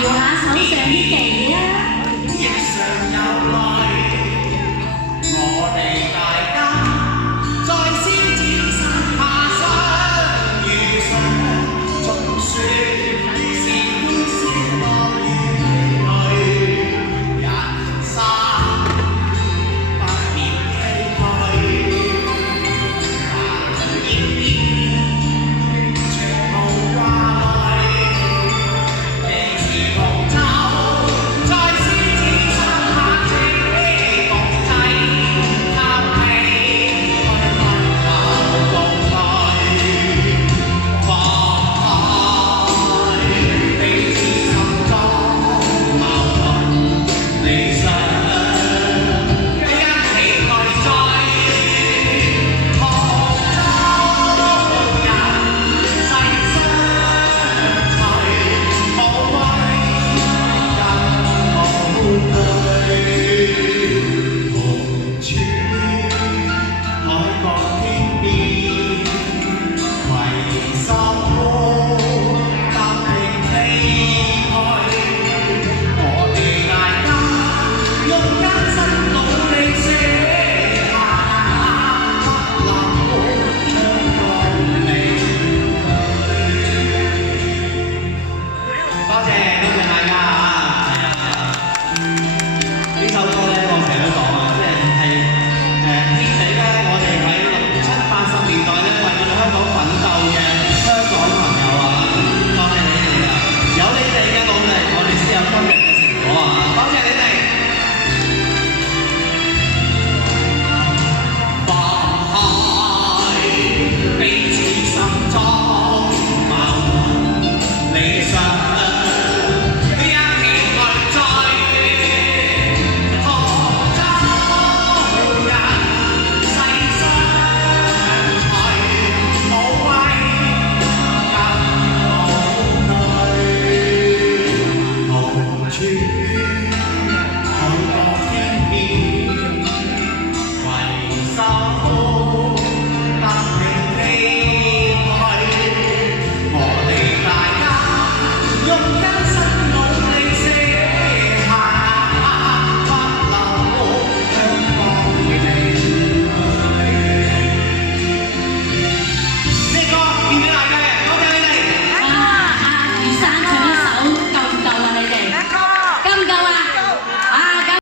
搖下手上啲旗啊！亦常有淚，我哋大家在獅子山下相遇上，總算是歡笑多於淚，人生不免唏噓，但仍然全無掛慮。你是共舟，在獅子山下青衣共濟，靠你去分享共對，放開彼此心中矛盾理想，一起去追，同舟人世相隨，無畏更無懼，無處海角天邊，攜手踏平離去，我哋大家用艱辛努力寫下不朽香港美多謝大家呢首歌咧，我成日都講啊，即係天地咧，我哋喺60、70、80年代咧，為咗香港奮鬥嘅香港朋友啊，多謝你哋啊！有你哋嘅努力，我哋先有今日嘅成果啊！多謝你哋。放開彼此心中矛盾理想，一起去追，同舟人世相隨，無畏更無懼，無處海角天邊，攜手。